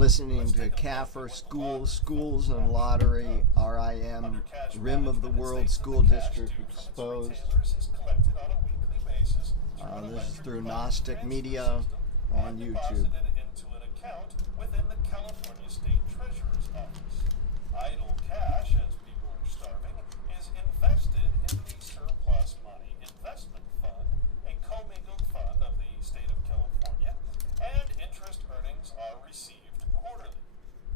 listening to CAFR Schools and Lottery, RIM, Rim of the World School District Exposed. This is through Gnostic Media on YouTube. Within the California State Treasurer's Office. Idle cash, as people are starving, is invested in the Surplus Money Investment Fund, a commingled fund of the state of California, and interest earnings are received quarterly.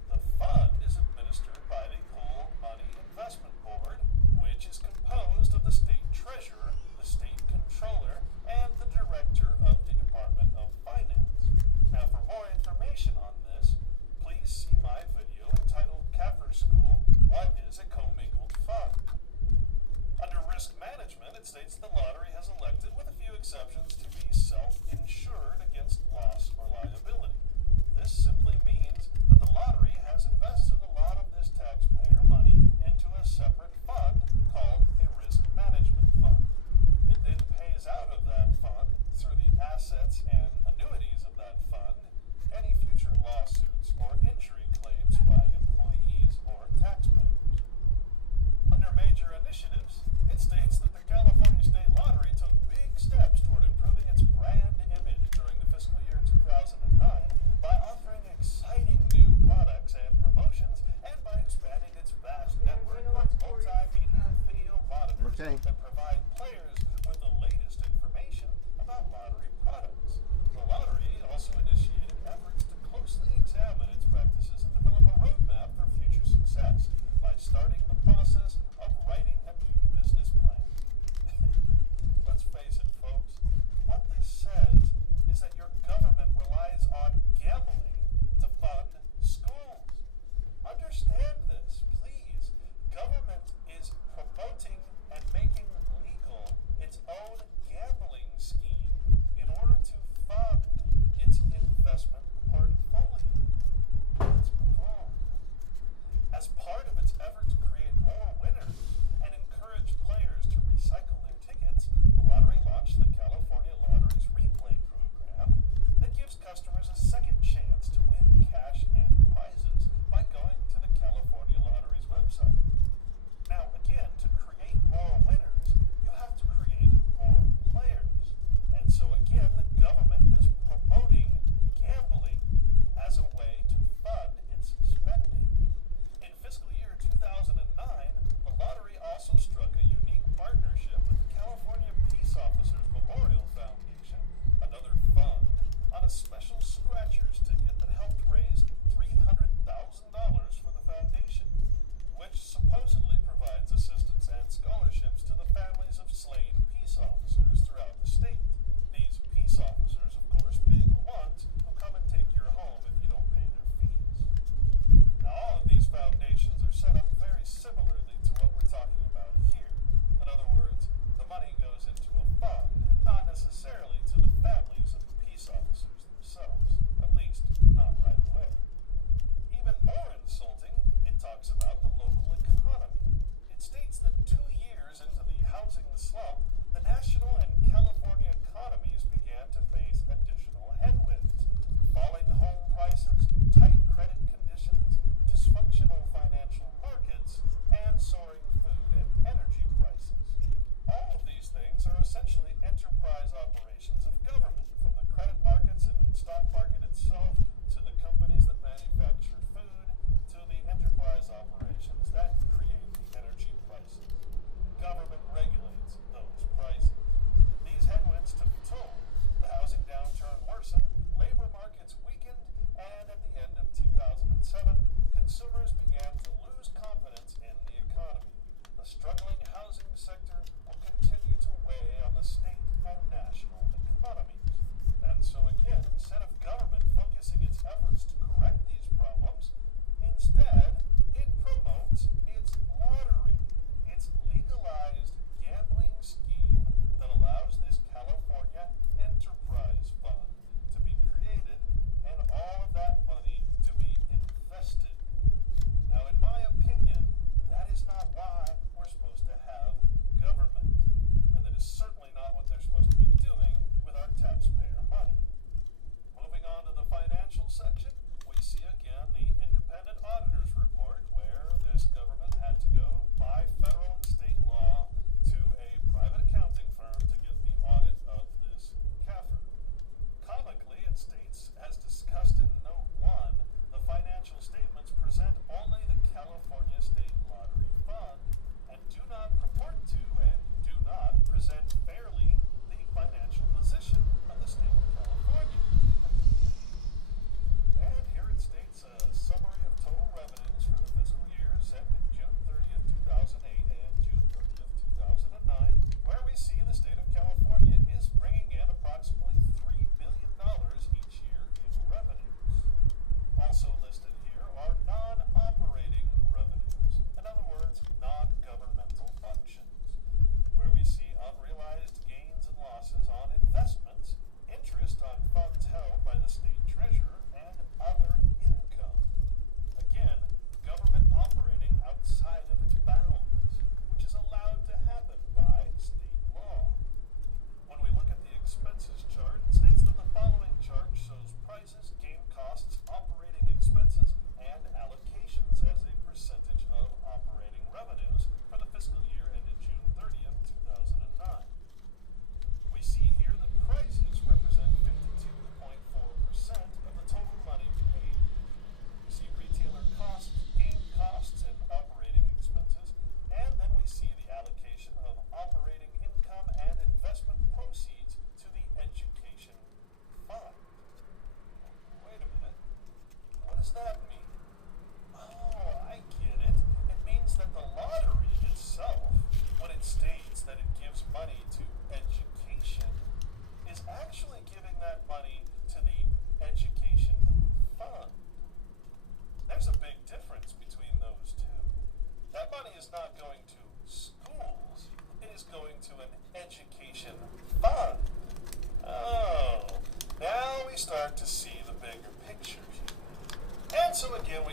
The fund is administered by the Pool Money Investment Board, which is composed of the state treasurer, the state controller, and the director of the Department of Finance. Now, for more information on this, please see my video entitled CAFR School, What is a Commingled Fund? Under risk management, it states the lottery has elected, with a few exceptions, to be self-insured against loss or liability. This simply means that the lottery has invested a lot of this taxpayer money into a separate fund called a risk management fund. It then pays out of that fund through the assets and annuities of that fund any future lawsuits or injury claims by employees or taxpayers. Under major initiatives, it states that the California State Lottery took big steps toward improving its brand image during the fiscal year 2009 by offering exciting new products and promotions and by expanding its vast network of multimedia video monitors that provide players with the latest information about lottery products. The lottery also initiated efforts to closely examine its practices and develop a roadmap for future success by starting the process of writing a new business plan. Let's face it, folks, what this says is that your government relies on gambling to fund schools. Understand this, please. Government is promoting and making legal its own gambling scheme in order to fund its investment portfolio. Let's move on. As part of its effort to create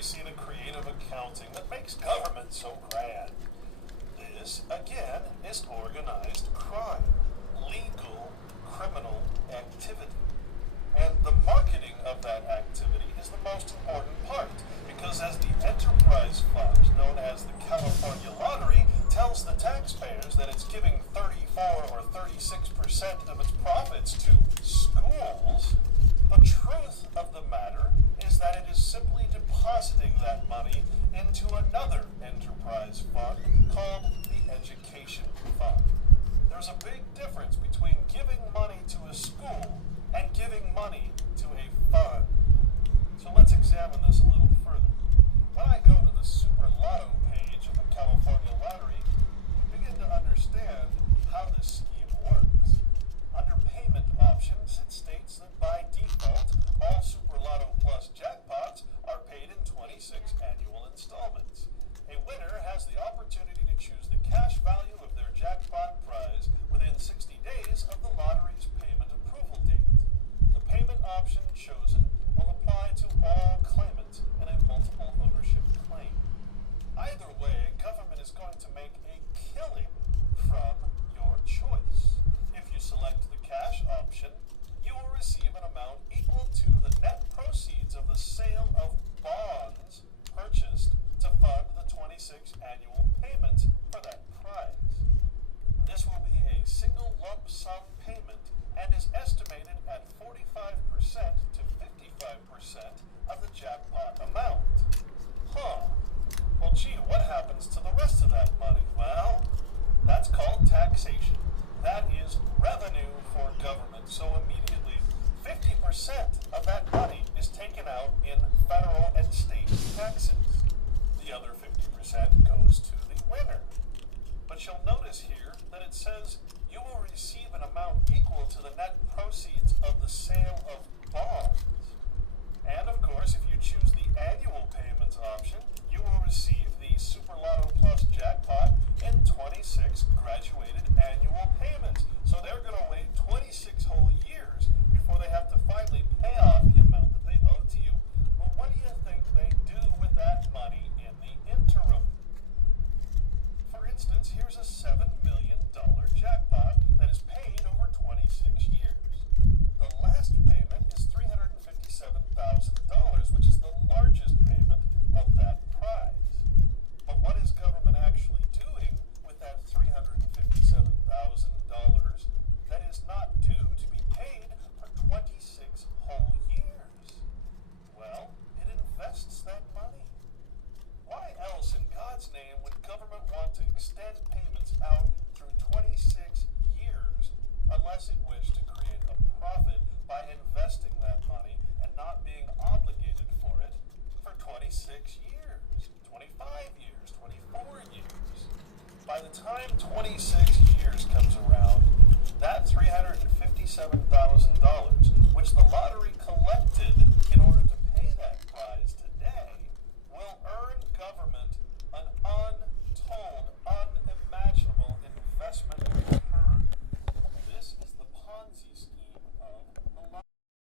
we see the creative accounting that makes government so grand. This, again, is organized crime, legal criminal activity. And the marketing of that activity is the most important part, because as the enterprise fund, known as the California Lottery, tells the taxpayers that it's giving 34 or 36% of its profits to schools, the truth of the matter is that it is simply depositing that money into another enterprise fund called the Education Fund. There's a big difference between giving money to a school and giving money to a fund. So let's examine this a little further. When I go to the Super Lotto page of the California Lottery, we begin to understand how this scheme works. Under payment options, it states that by default, all Super Lotto Plus jackpots are paid in 26 annual installments. A winner has the opportunity to choose the cash value of their jackpot prize within 60 days of the lottery's payment approval date. The payment option chosen will apply to all claimants in a multiple ownership claim. Either way, government is going to make a killing from your choice. If you select the cash option, you will receive an amount equal to the net proceeds of the sale of bonds purchased to fund the 26 annual payments for that prize. This will be a single lump sum payment and is estimated at 45% to 55% of the jackpot amount. Well, gee, what happens to the rest of that money? Well, that's called taxation. That is revenue for government. So immediately, 50% of that money is taken out in federal and state taxes. The other 50% goes to the winner. But you'll notice here that it says you will receive an amount equal to the net proceeds